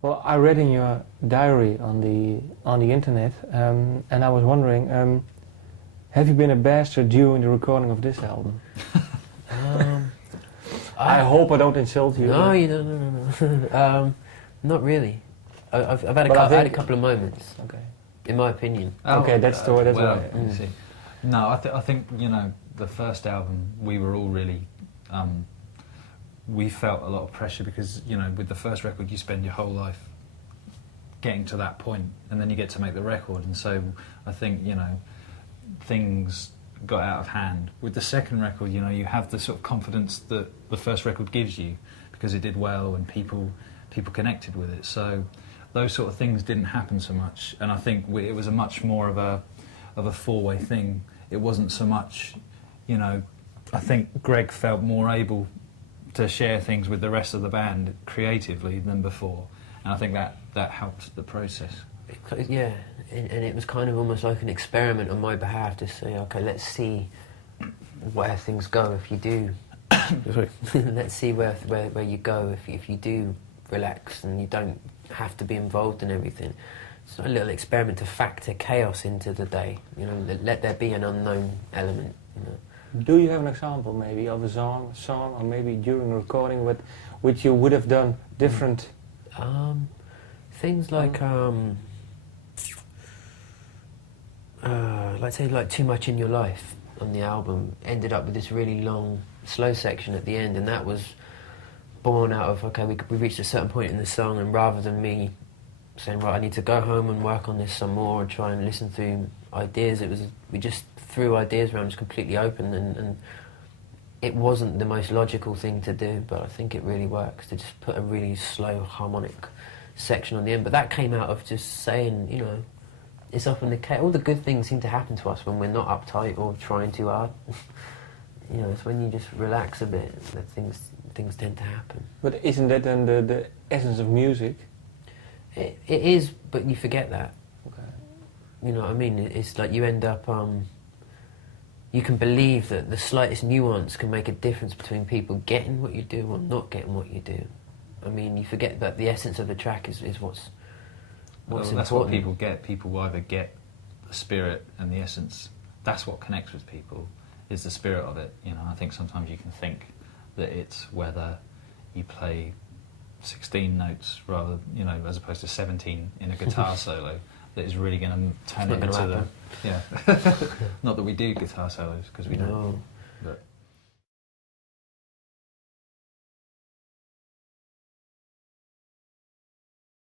Well, I read in your diary on the internet, and I was wondering, have you been a bastard during the recording of this album? I hope I don't insult you. No, you don't. No. Not really. I've had a couple of moments. Okay. In my opinion. Okay, that's the way. That's well, why. see. No, I think you know the first album we were all really. We felt a lot of pressure because you know with the first record you spend your whole life getting to that point and then you get to make the record, and so I think you know things got out of hand. With the second record, you know, you have the sort of confidence that the first record gives you because it did well and people connected with it. So those sort of things didn't happen so much, and I think it was a much more of a four-way thing. It wasn't so much, you know. I think Greg felt more able to share things with the rest of the band creatively than before, and I think that helped the process. Yeah, and it was kind of almost like an experiment on my behalf to say, okay, let's see where things go if you do. Let's see where you go if you do relax and you don't have to be involved in everything. It's a little experiment to factor chaos into the day. You know, let there be an unknown element. You know. Do you have an example, maybe, of a song, or maybe during recording, which you would have done different? Things like, let's say, like Too Much in Your Life on the album ended up with this really long, slow section at the end, and that was born out of, okay, we reached a certain point in the song, and rather than me saying, right, I need to go home and work on this some more and try and listen through ideas, we just threw ideas around, just completely open, and it wasn't the most logical thing to do, but I think it really works to just put a really slow harmonic section on the end. But that came out of just saying, you know, it's often the case, all the good things seem to happen to us when we're not uptight or trying too hard. You know, it's when you just relax a bit that things tend to happen. But isn't that then the essence of music? It is, but you forget that. Okay. You know what I mean? It's like you end up, you can believe that the slightest nuance can make a difference between people getting what you do or not getting what you do. I mean, you forget that the essence of the track is what's important. That's what people get. People either get the spirit and the essence. That's what connects with people, is the spirit of it. You know, I think sometimes you can think that it's whether you play 16 notes rather, you know, as opposed to 17 in a guitar solo that is really going to turn it into the... Yeah. Not that we do guitar solos, because we don't. But